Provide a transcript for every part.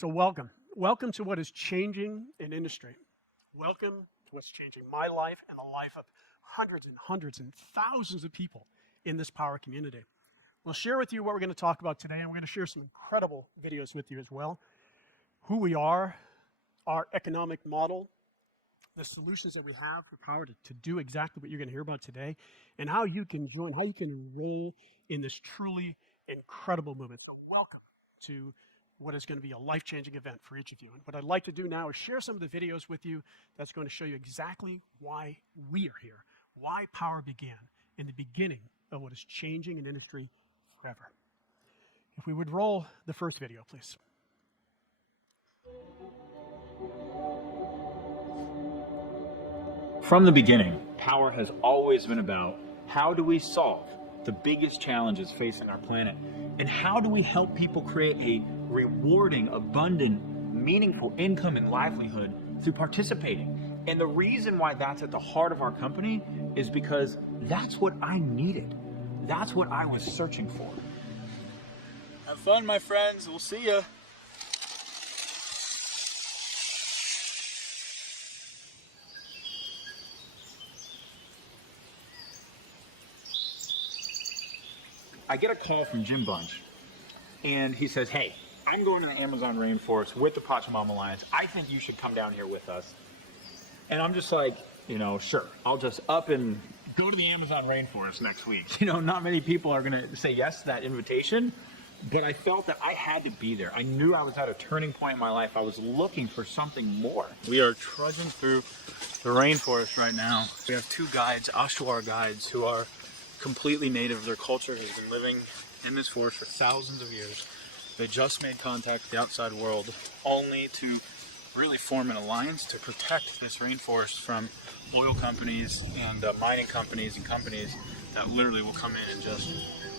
So welcome to what is changing in industry. Welcome to what's changing my life and the life of hundreds and thousands of people in this Powur community. We'll share with you what we're going to talk about today, and we're going to share some incredible videos with you as well. Who we are, our economic model, the solutions that we have for Powur to do exactly what you're going to hear about today, and how you can join, how you can enroll in this truly incredible movement. So welcome to what is going to be a life-changing event for each of you. And what I'd like to do now is share some of the videos with you that's going to show you exactly why we are here, why Powur began in the beginning of what is changing in industry forever. If we would roll the first video, please. From the beginning, Powur has always been about how do we solve the biggest challenges facing our planet, and how do we help people create a rewarding, abundant, meaningful income and livelihood through participating. And the reason why that's at the heart of our company is because that's what I needed. That's what I was searching for. Have fun, my friends. We'll see ya. I get a call from Jim Bunch, and he says, hey, I'm going to the Amazon rainforest with the Pachamama Alliance. I think you should come down here with us. And I'm just like, sure. I'll just up and go to the Amazon rainforest next week. Not many people are going to say yes to that invitation, but I felt that I had to be there. I knew I was at a turning point in my life. I was looking for something more. We are trudging through the rainforest right now. We have two guides, Ashwar guides, who are completely native. Their culture has been living in this forest for thousands of years. They just made contact with the outside world only to really form an alliance to protect this rainforest from oil companies and mining companies and companies that literally will come in and just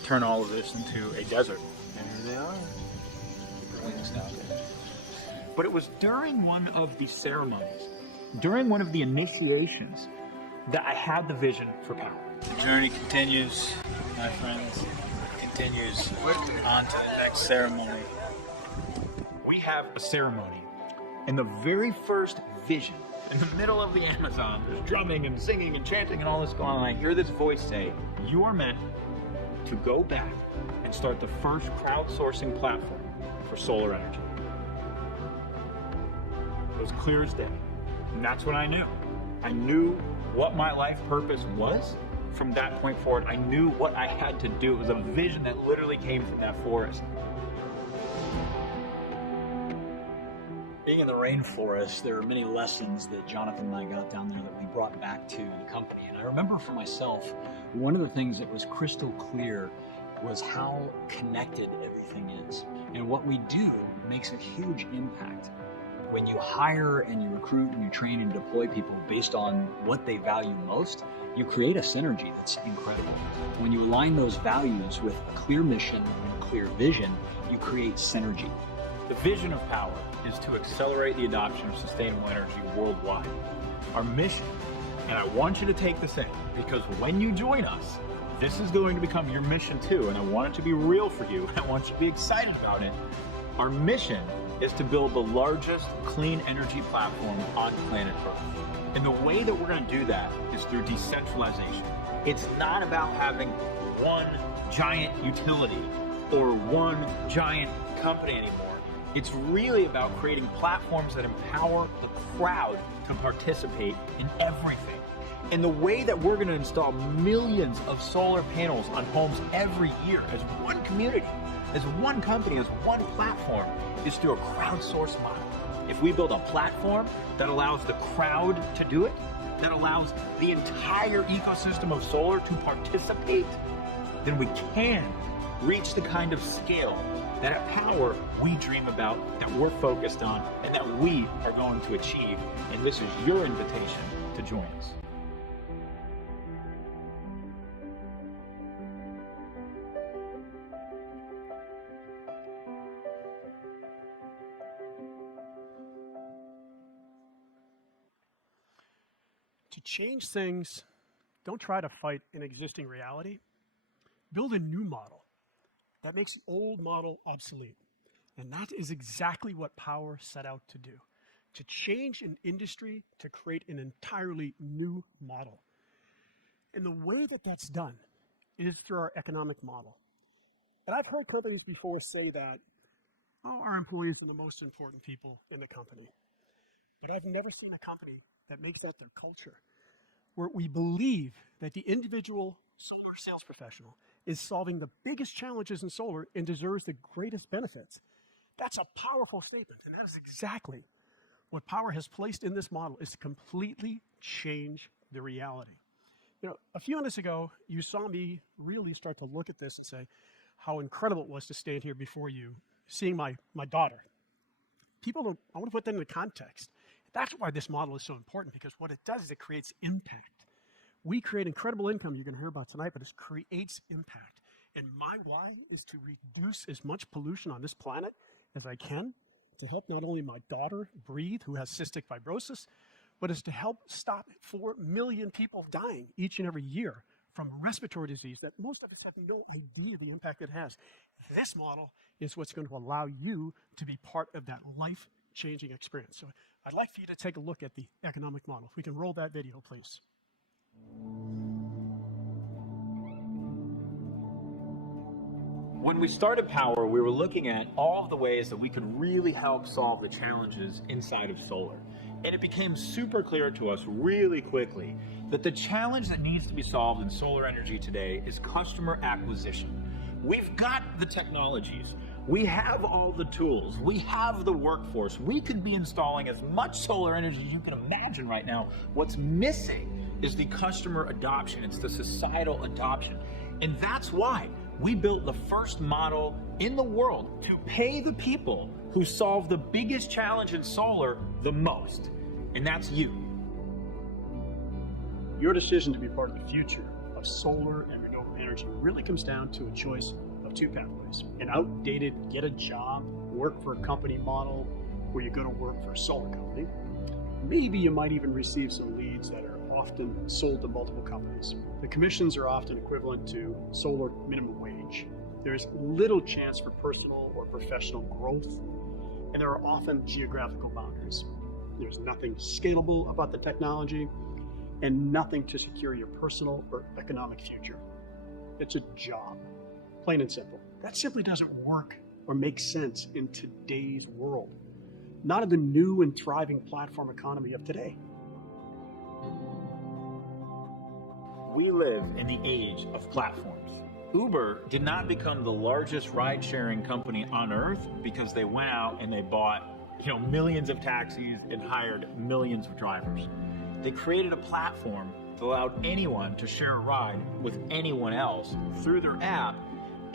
turn all of this into a desert. And here they are. But it was during one of the ceremonies, during one of the initiations, that I had the vision for Powur. The journey continues, my friends. It continues on to the next ceremony. We have a ceremony, and the very first vision, in the middle of the Amazon, there's drumming and singing and chanting and all this going on. I hear this voice say, you are meant to go back and start the first crowdsourcing platform for solar energy. It was clear as day, and that's what I knew. I knew what my life purpose was. From that point forward, I knew what I had to do. It was a vision that literally came from that forest. Being in the rainforest, there are many lessons that Jonathan and I got down there that we brought back to the company. And I remember for myself, one of the things that was crystal clear was how connected everything is. And what we do makes a huge impact. When you hire and you recruit and you train and deploy people based on what they value most, you create a synergy that's incredible. When you align those values with a clear mission and a clear vision, you create synergy. The vision of Powur is to accelerate the adoption of sustainable energy worldwide. Our mission, and I want you to take this in, because when you join us, this is going to become your mission too, and I want it to be real for you. I want you to be excited about it. Our mission is to build the largest clean energy platform on planet Earth. And the way that we're going to do that is through decentralization. It's not about having one giant utility or one giant company anymore. It's really about creating platforms that empower the crowd to participate in everything. And the way that we're going to install millions of solar panels on homes every year as one community, as one company, as one platform, is through a crowdsourced model. If we build a platform that allows the crowd to do it, that allows the entire ecosystem of solar to participate, then we can reach the kind of scale that at Powur we dream about, that we're focused on, and that we are going to achieve. And this is your invitation to join us. To change things, don't try to fight an existing reality. Build a new model that makes the old model obsolete. And that is exactly what Powur set out to do, to change an industry, to create an entirely new model. And the way that that's done is through our economic model. And I've heard companies before say that, oh, our employees are the most important people in the company. But I've never seen a company that makes that their culture, where we believe that the individual solar sales professional is solving the biggest challenges in solar and deserves the greatest benefits. That's a powerful statement, and that is exactly what Powur has placed in this model, is to completely change the reality. You know, a few minutes ago, you saw me really start to look at this and say how incredible it was to stand here before you, seeing my daughter. People don't, I want to put that into context. That's why this model is so important, because what it does is it creates impact. We create incredible income you're going to hear about tonight, but it creates impact. And my why is to reduce as much pollution on this planet as I can, to help not only my daughter breathe, who has cystic fibrosis, but is to help stop 4 million people dying each and every year from respiratory disease that most of us have no idea the impact it has. This model is what's going to allow you to be part of that life-changing experience. So I'd like for you to take a look at the economic model. If we can roll that video, please. When we started Powur, we were looking at all of the ways that we could really help solve the challenges inside of solar. And it became super clear to us really quickly that the challenge that needs to be solved in solar energy today is customer acquisition. We've got the technologies. We have all the tools. We have the workforce. We could be installing as much solar energy as you can imagine right now. What's missing is the customer adoption. It's the societal adoption. And that's why we built the first model in the world to pay the people who solve the biggest challenge in solar the most, and that's you. Your decision to be part of the future of solar and renewable energy really comes down to a choice of two pathways: an outdated get a job, work for a company model where you go to work for a solar company. Maybe you might even receive some leads that are often sold to multiple companies. The commissions are often equivalent to solar minimum wage. There's little chance for personal or professional growth, and there are often geographical boundaries. There's nothing scalable about the technology and nothing to secure your personal or economic future. It's a job, plain and simple. That simply doesn't work or make sense in today's world, not in the new and thriving platform economy of today. We live in the age of platforms. Uber did not become the largest ride-sharing company on earth because they went out and they bought, millions of taxis and hired millions of drivers. They created a platform that allowed anyone to share a ride with anyone else through their app,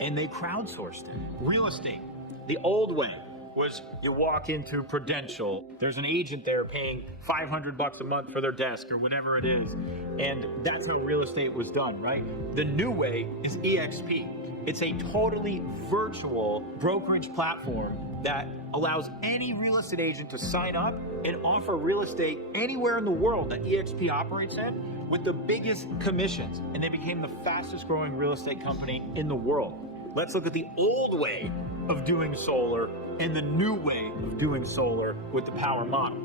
and they crowdsourced it. Real estate, the old way was you walk into Prudential, there's an agent there paying $500 a month for their desk or whatever it is, and that's how real estate was done, right? The new way is EXP. It's a totally virtual brokerage platform that allows any real estate agent to sign up and offer real estate anywhere in the world that EXP operates in with the biggest commissions, and they became the fastest growing real estate company in the world. Let's look at the old way of doing solar and the new way of doing solar with the Powur model.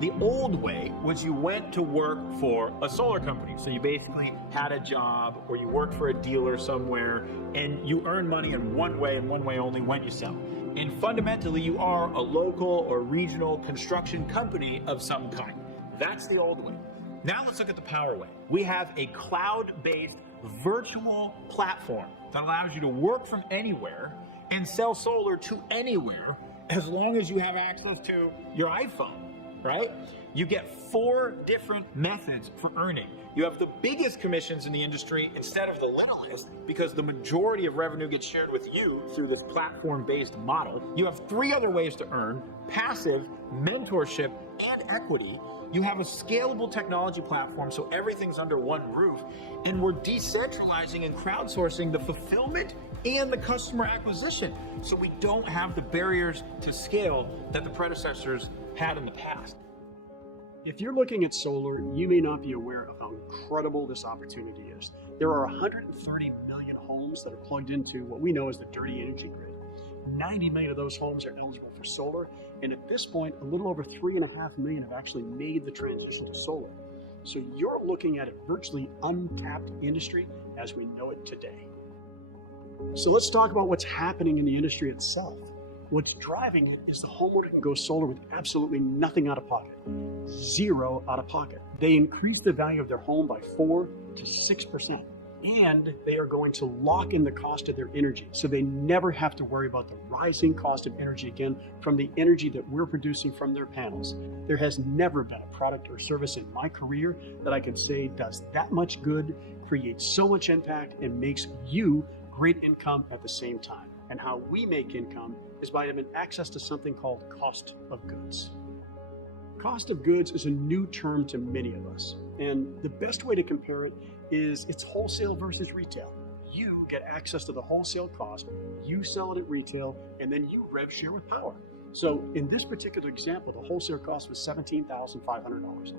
The old way was you went to work for a solar company. So you basically had a job or you worked for a dealer somewhere and you earn money in one way and one way only when you sell. And fundamentally, you are a local or regional construction company of some kind. That's the old way. Now let's look at the Powur way. We have a cloud-based virtual platform that allows you to work from anywhere and sell solar to anywhere as long as you have access to your iPhone, right? You get 4 different methods for earning. You have the biggest commissions in the industry instead of the littlest, because the majority of revenue gets shared with you through this platform-based model. You have 3 other ways to earn: passive, mentorship, and equity. You have a scalable technology platform, so everything's under one roof, and we're decentralizing and crowdsourcing the fulfillment and the customer acquisition, so we don't have the barriers to scale that the predecessors had in the past. If you're looking at solar, you may not be aware of how incredible this opportunity is. There are 130 million homes that are plugged into what we know as the dirty energy grid. 90 million of those homes are eligible for solar. And at this point, a little over 3.5 million have actually made the transition to solar. So you're looking at a virtually untapped industry as we know it today. So let's talk about what's happening in the industry itself. What's driving it is the homeowner can go solar with absolutely nothing out of pocket, zero out of pocket. They increase the value of their home by 4 to 6%. And they are going to lock in the cost of their energy. So they never have to worry about the rising cost of energy again from the energy that we're producing from their panels. There has never been a product or service in my career that I can say does that much good, creates so much impact, and makes you great income at the same time. And how we make income is by having access to something called cost of goods. Cost of goods is a new term to many of us. And the best way to compare it is it's wholesale versus retail. You get access to the wholesale cost, you sell it at retail, and then you rev share with Powur. So in this particular example, the wholesale cost was $17,500.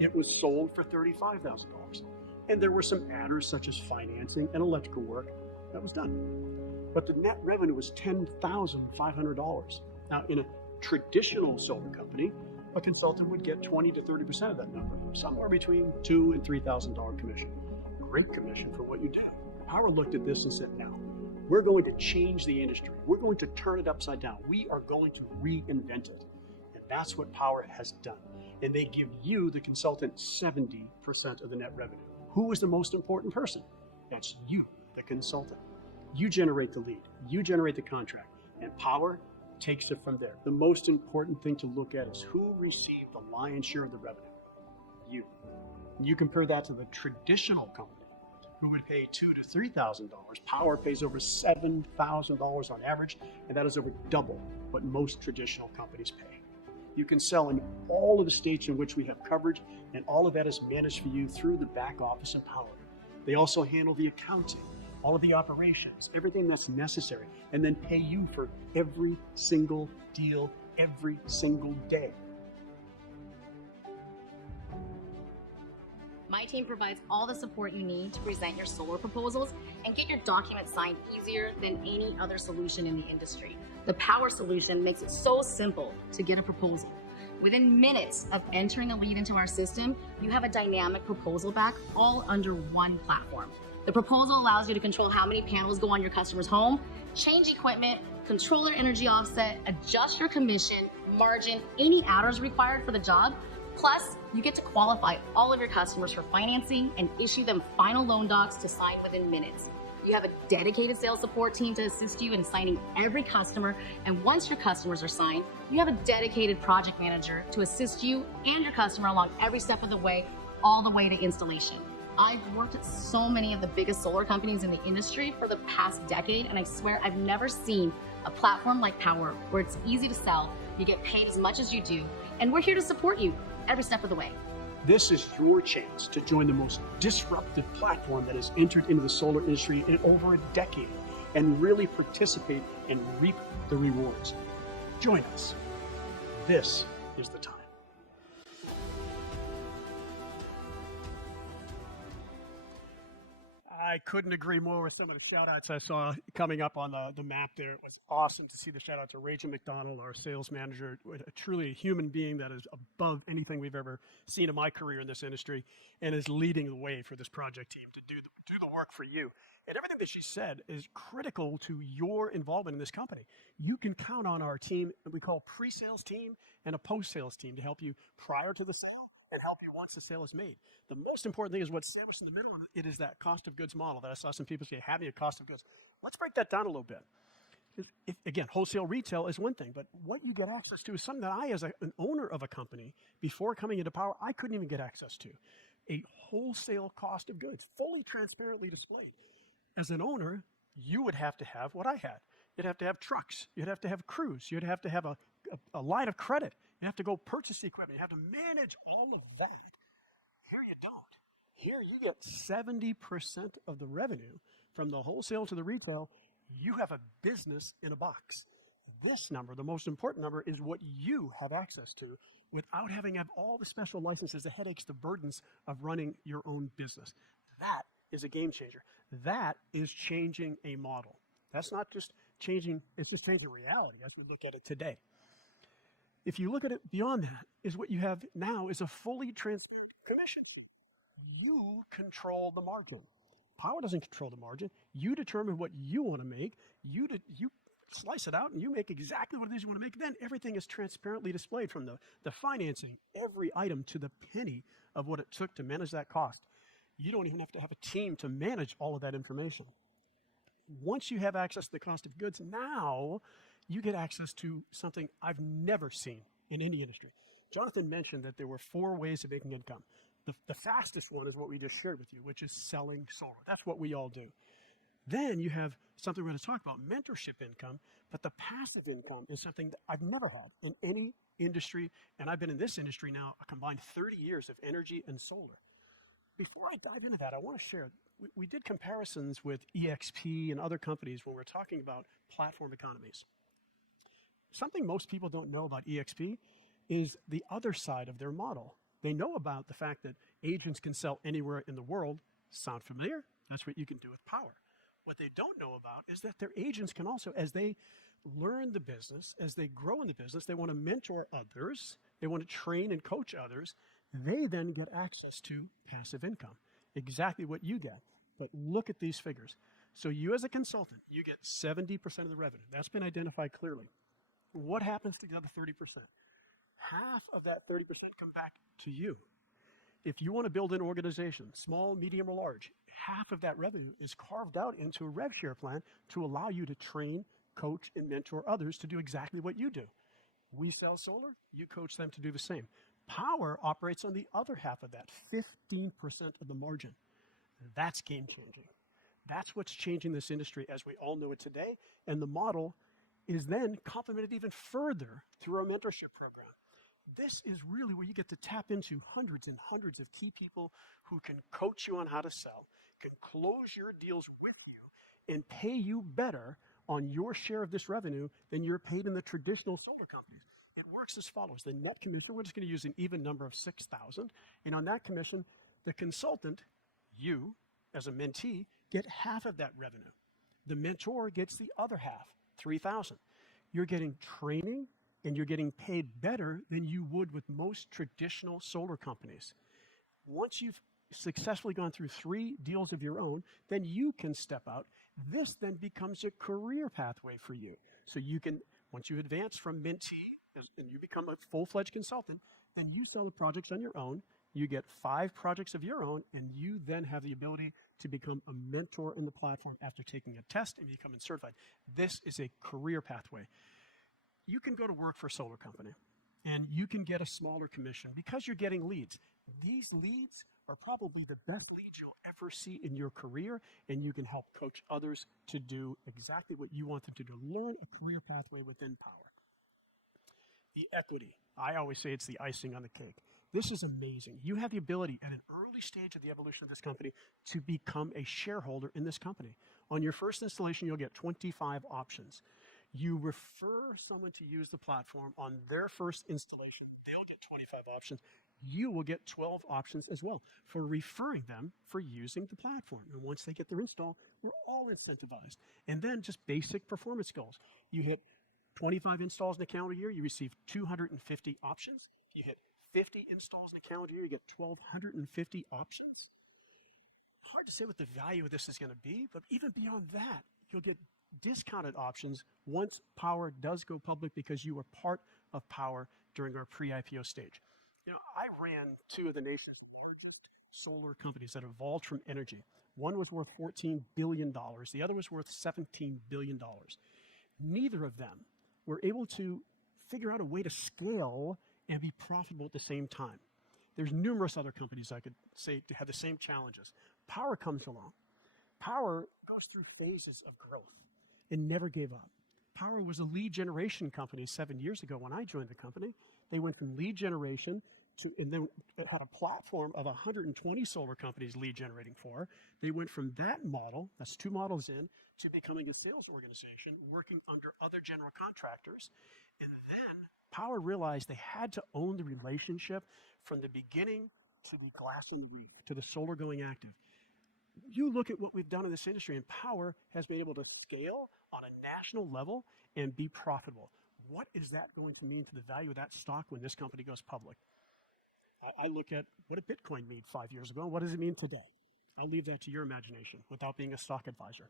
It was sold for $35,000. And there were some adders such as financing and electrical work that was done. But the net revenue was $10,500. Now in a traditional solar company, a consultant would get 20 to 30% of that number, somewhere between $2,000 and $3,000 commission. Great commission for what you do. Powur looked at this and said, now, we're going to change the industry. We're going to turn it upside down. We are going to reinvent it. And that's what Powur has done. And they give you, the consultant, 70% of the net revenue. Who is the most important person? That's you, the consultant. You generate the lead. You generate the contract. And Powur takes it from there. The most important thing to look at is who received the lion's share of the revenue. You. You compare that to the traditional company who would pay $2,000 to $3,000. Powur pays over $7,000 on average, and that is over double what most traditional companies pay. You can sell in all of the states in which we have coverage, and all of that is managed for you through the back office of Powur. They also handle the accounting, all of the operations, everything that's necessary, and then pay you for every single deal, every single day. My team provides all the support you need to present your solar proposals and get your documents signed easier than any other solution in the industry. The Powur solution makes it so simple to get a proposal. Within minutes of entering a lead into our system, you have a dynamic proposal back all under one platform. The proposal allows you to control how many panels go on your customer's home, change equipment, control their energy offset, adjust your commission, margin, any adders required for the job. Plus, you get to qualify all of your customers for financing and issue them final loan docs to sign within minutes. You have a dedicated sales support team to assist you in signing every customer, and once your customers are signed, you have a dedicated project manager to assist you and your customer along every step of the way, all the way to installation. I've worked at so many of the biggest solar companies in the industry for the past decade, and I swear I've never seen a platform like Powur where it's easy to sell, you get paid as much as you do, and we're here to support you every step of the way. This is your chance to join the most disruptive platform that has entered into the solar industry in over a decade and really participate and reap the rewards. Join us. This is the time. I couldn't agree more with some of the shout outs I saw coming up on the map there. It was awesome to see the shout out to Rachel McDonald, our sales manager, truly a human being that is above anything we've ever seen in my career in this industry and is leading the way for this project team to do the work for you. And everything that she said is critical to your involvement in this company. You can count on our team, that we call pre-sales team and a post-sales team, to help you prior to the sale and help you once the sale is made. The most important thing is what's sandwiched in the middle of it is that cost of goods model that I saw some people say, having a cost of goods. Let's break that down a little bit. Again, wholesale retail is one thing, but what you get access to is something that I, as an owner of a company, before coming into Powur, I couldn't even get access to. A wholesale cost of goods, fully transparently displayed. As an owner, you would have to have what I had. You'd have to have trucks. You'd have to have crews. You'd have to have a line of credit. You have to go purchase the equipment. You have to manage all of that. Here you don't. Here you get 70% of the revenue from the wholesale to the retail. You have a business in a box. This number, the most important number, is what you have access to without having to have all the special licenses, the headaches, the burdens of running your own business. That is a game changer. That is changing a model. That's not just changing, it's just changing reality as we look at it today. If you look at it beyond that, is what you have now is a fully transparent commission scheme. You control the margin. Powur doesn't control the margin. You determine what you want to make. You slice it out and you make exactly what it is you want to make. Then everything is transparently displayed from the financing, every item to the penny of what it took to manage that cost. You don't even have to have a team to manage all of that information. Once you have access to the cost of goods, now you get access to something I've never seen in any industry. Jonathan mentioned that there were 4 ways of making income. The fastest one is what we just shared with you, which is selling solar. That's what we all do. Then you have something we're going to talk about, mentorship income, but the passive income is something that I've never had in any industry, and I've been in this industry now a combined 30 years of energy and solar. Before I dive into that, I want to share, we did comparisons with EXP and other companies when we're talking about platform economies. Something most people don't know about EXP is the other side of their model. They know about the fact that agents can sell anywhere in the world. Sound familiar? That's what you can do with Powur. What they don't know about is that their agents can also, as they learn the business, as they grow in the business, they want to mentor others, they want to train and coach others, they then get access to passive income, exactly what you get. But look at these figures. So you as a consultant, you get 70% of the revenue. That's been identified clearly. What happens to the other 30%? Half of that 30% come back to you. If you want to build an organization, small, medium, or large, half of that revenue is carved out into a rev share plan to allow you to train, coach, and mentor others to do exactly what you do. We sell solar, you coach them to do the same. Powur operates on the other half of that, 15% of the margin. That's game changing. That's what's changing this industry as we all know it today. And the model is then complemented even further through our mentorship program. This is really where you get to tap into hundreds and hundreds of key people who can coach you on how to sell, can close your deals with you, and pay you better on your share of this revenue than you're paid in the traditional solar companies. It works as follows. The net commission, we're just going to use an even number of 6,000. And on that commission, the consultant, you as a mentee, get half of that revenue. The mentor gets the other half, 3,000. You're getting training and you're getting paid better than you would with most traditional solar companies. Once you've successfully gone through 3 deals of your own, then you can step out. This then becomes a career pathway for you. So you can, once you advance from mentee and you become a full-fledged consultant, then you sell the projects on your own. You get 5 projects of your own, and you then have the ability to become a mentor in the platform after taking a test and becoming certified. This is a career pathway. You can go to work for a solar company, and you can get a smaller commission because you're getting leads. These leads are probably the best leads you'll ever see in your career, and you can help coach others to do exactly what you want them to do, learn a career pathway within Powur. The equity, I always say it's the icing on the cake. This is amazing. You have the ability at an early stage of the evolution of this company to become a shareholder in this company. On your first installation, you'll get 25 options. You refer someone to use the platform on their first installation, they'll get 25 options. You will get 12 options as well for referring them for using the platform. And once they get their install, we're all incentivized. And then just basic performance goals. You hit 25 installs in a calendar year, you receive 250 options. If you hit 50 installs in a calendar year, you get 1,250 options. Hard to say what the value of this is going to be, but even beyond that, you'll get discounted options once Powur does go public because you were part of Powur during our pre-IPO stage. You know, I ran 2 of the nation's largest solar companies that evolved from energy. One was worth $14 billion. The other was worth $17 billion. Neither of them were able to figure out a way to scale and be profitable at the same time. There's numerous other companies I could say to have the same challenges. Powur comes along. Powur goes through phases of growth and never gave up. Powur was a lead generation company 7 years ago when I joined the company. They went from lead generation to, and then it had a platform of 120 solar companies lead generating for. They went from that model, that's 2 models in, to becoming a sales organization working under other general contractors. And then Powur realized they had to own the relationship from the beginning to the glass in the week, to the solar going active. You look at what we've done in this industry, and Powur has been able to scale on a national level and be profitable. What is that going to mean to the value of that stock when this company goes public? I look at what did Bitcoin mean 5 years ago, and what does it mean today? I'll leave that to your imagination without being a stock advisor.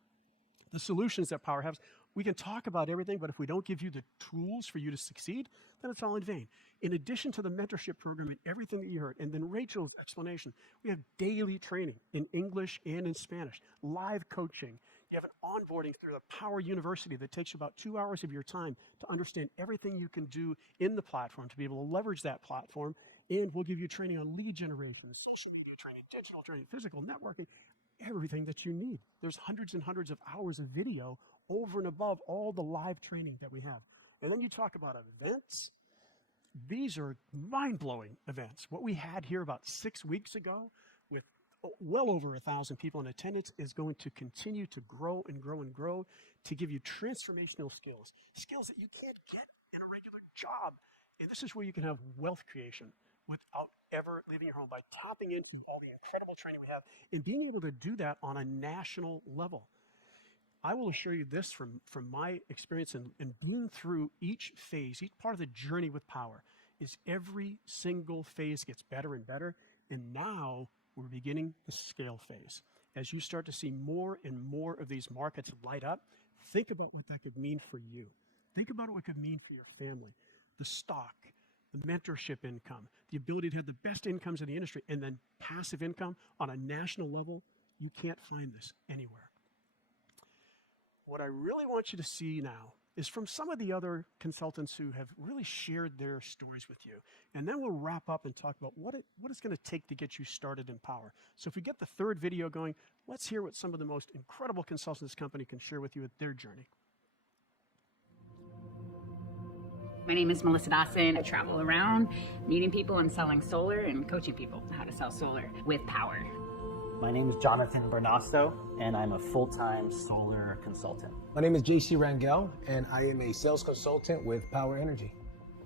The solutions that Powur has, we can talk about everything, but if we don't give you the tools for you to succeed, then it's all in vain. In addition to the mentorship program and everything that you heard, and then Rachel's explanation, we have daily training in English and in Spanish, live coaching. You have an onboarding through the Powur University that takes you about 2 hours of your time to understand everything you can do in the platform, to be able to leverage that platform. And we'll give you training on lead generation, social media training, digital training, physical networking, everything that you need. There's hundreds and hundreds of hours of video over and above all the live training that we have. And then you talk about events. These are mind-blowing events. What we had here about 6 weeks ago with well over 1,000 people in attendance is going to continue to grow and grow and grow to give you transformational skills, skills that you can't get in a regular job. And this is where you can have wealth creation without ever leaving your home by tapping into all the incredible training we have and being able to do that on a national level. I will assure you this from my experience in being through each phase, each part of the journey with Powur, is every single phase gets better and better. And now we're beginning the scale phase. As you start to see more and more of these markets light up, think about what that could mean for you. Think about what it could mean for your family, the stock, the mentorship income, the ability to have the best incomes in the industry, and then passive income on a national level. You can't find this anywhere. What I really want you to see now is from some of the other consultants who have really shared their stories with you. And then we'll wrap up and talk about what it's going to take to get you started in Powur. So if we get the third video going, let's hear what some of the most incredible consultants this company can share with you at their journey. My name is Melissa Dawson. I travel around meeting people and selling solar and coaching people how to sell solar with Powur. My name is Jonathan Bernasto, and I'm a full-time solar consultant. My name is JC Rangel, and I am a sales consultant with Powur Energy.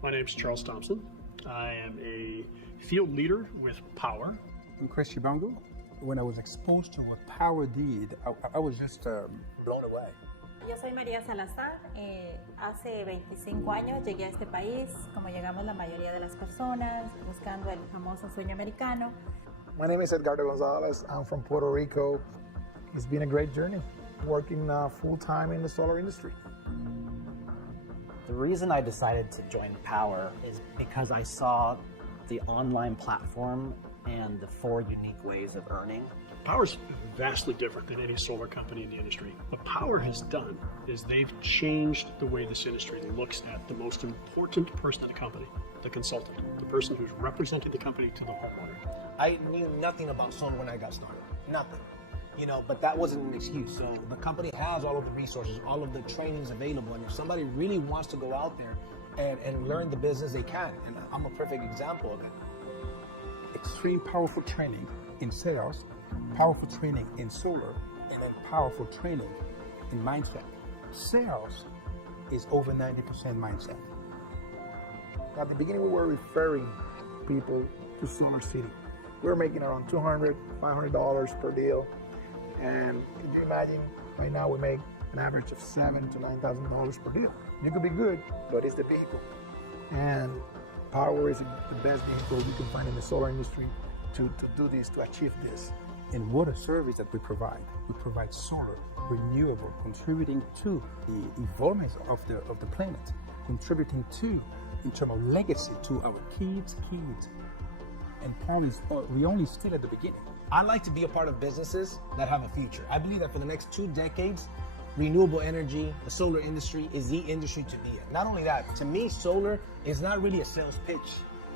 My name is Charles Thompson. I am a field leader with Powur. I'm Chris Chibango. When I was exposed to what Powur did, I was just blown away. Yo soy María Salazar. Hace 25 años llegué a este país, como llegamos la mayoría de las personas, buscando el famoso sueño americano. My name is Edgardo Gonzalez. I'm from Puerto Rico. It's been a great journey, working full-time in the solar industry. The reason I decided to join Powur is because I saw the online platform and the 4 unique ways of earning. Powur's vastly different than any solar company in the industry. What Powur has done is they've changed the way this industry looks at the most important person in the company, the consultant, the person who's representing the company to the homeowner. I knew nothing about solar when I got started. Nothing. But that wasn't an excuse. So the company has all of the resources, all of the trainings available. And if somebody really wants to go out there and learn the business, they can. And I'm a perfect example of that. Extreme powerful training in sales, powerful training in solar, and then powerful training in mindset. Sales is over 90% mindset. At the beginning, we were referring people to Solar City. We were making around $200, $500 per deal. And can you imagine, right now we make an average of $7,000 to $9,000 per deal. You could be good, but it's the vehicle. And Powur is the best vehicle you can find in the solar industry to do this, to achieve this. And what a service that we provide. We provide solar, renewable, contributing to the evolvement of the planet, contributing to, in terms of legacy, to our kids' kids. And Powur is, we only still at the beginning. I like to be a part of businesses that have a future. I believe that for the next 2 decades, renewable energy, the solar industry is the industry to be in. Not only that, to me, solar is not really a sales pitch.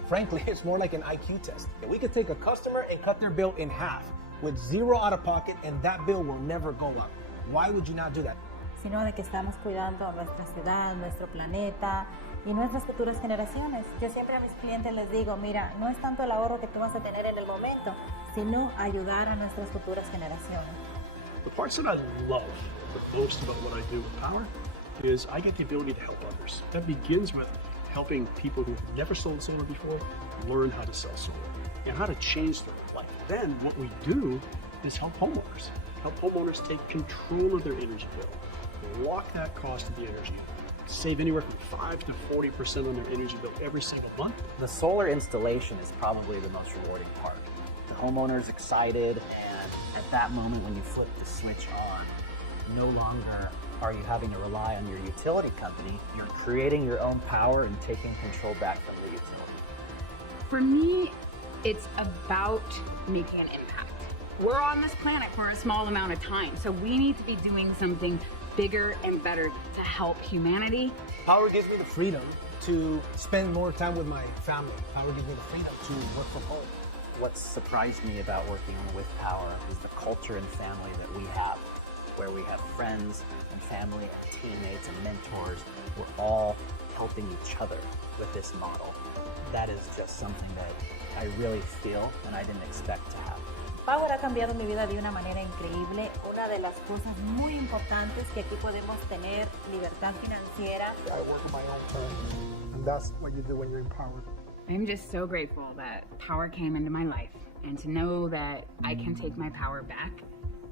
Frankly, it's more like an IQ test. We could take a customer and cut their bill in half with 0 out of pocket, and that bill will never go up. Why would you not do that? Sino de que estamos cuidando nuestra ciudad, nuestro planeta y nuestras futuras generaciones. Yo siempre a mis clientes les digo, mira, no es tanto el ahorro que tú vas a tener en el momento, sino ayudar a nuestras futuras generaciones. The parts that I love the most about what I do with Powur is I get the ability to help others. That begins with helping people who've never sold solar before learn how to sell solar and how to change their life. Then what we do is help homeowners take control of their energy bill. lock that cost of the energy, save anywhere from 5 to 40% on their energy bill every single month. The solar installation is probably the most rewarding part. The homeowner's excited, and at that moment when you flip the switch on, no longer are you having to rely on your utility company. You're creating your own power and taking control back from the utility. For me, it's about making an impact. We're on this planet for a small amount of time, so we need to be doing something bigger and better to help humanity. Powur gives me the freedom to spend more time with my family. Powur gives me the freedom to work from home. What surprised me about working with Powur is the culture and family that we have, where we have friends and family and teammates and mentors. We're all helping each other with this model. That is just something that I really feel and I didn't expect to have. Powur ha cambiado mi vida de una manera increíble. Una de las cosas muy importantes que aquí podemos tener libertad financiera. I work on my own terms, and that's what you do when you're empowered. I'm just so grateful that Powur came into my life, and to know that I can take my power back,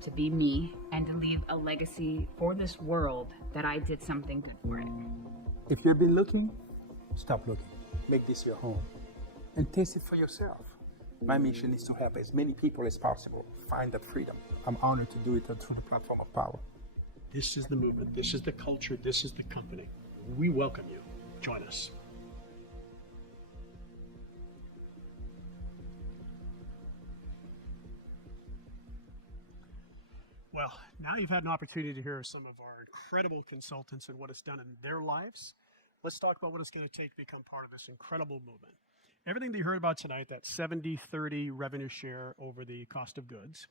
to be me, and to leave a legacy for this world that I did something good for it. If you've been looking, stop looking. Make this your home and taste it for yourself. My mission is to help as many people as possible find that freedom. I'm honored to do it through the platform of Powur. This is the movement. This is the culture. This is the company. We welcome you. Join us. Well, now you've had an opportunity to hear some of our incredible consultants and what it's done in their lives. Let's talk about what it's going to take to become part of this incredible movement. Everything that you heard about tonight, that 70-30 revenue share over the cost of goods,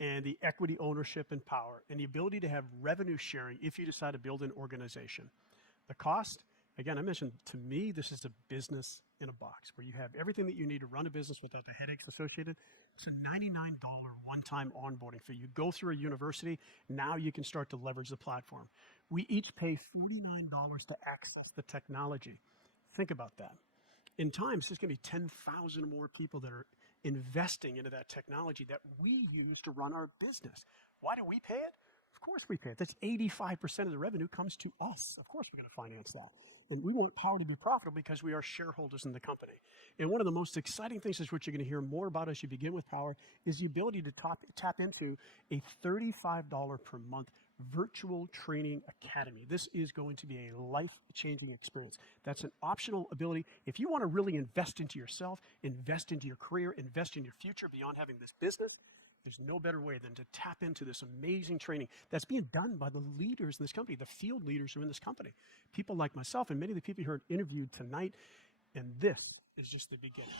and the equity ownership and power, and the ability to have revenue sharing if you decide to build an organization. The cost, again, I mentioned, to me, this is a business in a box where you have everything that you need to run a business without the headaches associated. It's a $99 one-time onboarding fee. You go through a university, now you can start to leverage the platform. We each pay $49 to access the technology. Think about that. In time, there's going to be 10,000 more people that are investing into that technology that we use to run our business. Why do we pay it? Of course we pay it. That's 85% of the revenue comes to us. Of course we're going to finance that. And we want Powur to be profitable because we are shareholders in the company. And one of the most exciting things is what you're going to hear more about as you begin with Powur is the ability to tap into a $35 per month virtual training academy. This is going to be a life-changing experience. That's an optional ability. If you want to really invest into yourself, invest into your career, invest in your future beyond having this business, there's no better way than to tap into this amazing training that's being done by the leaders in this company, the field leaders who are in this company. People like myself and many of the people you heard interviewed tonight. And this is just the beginning.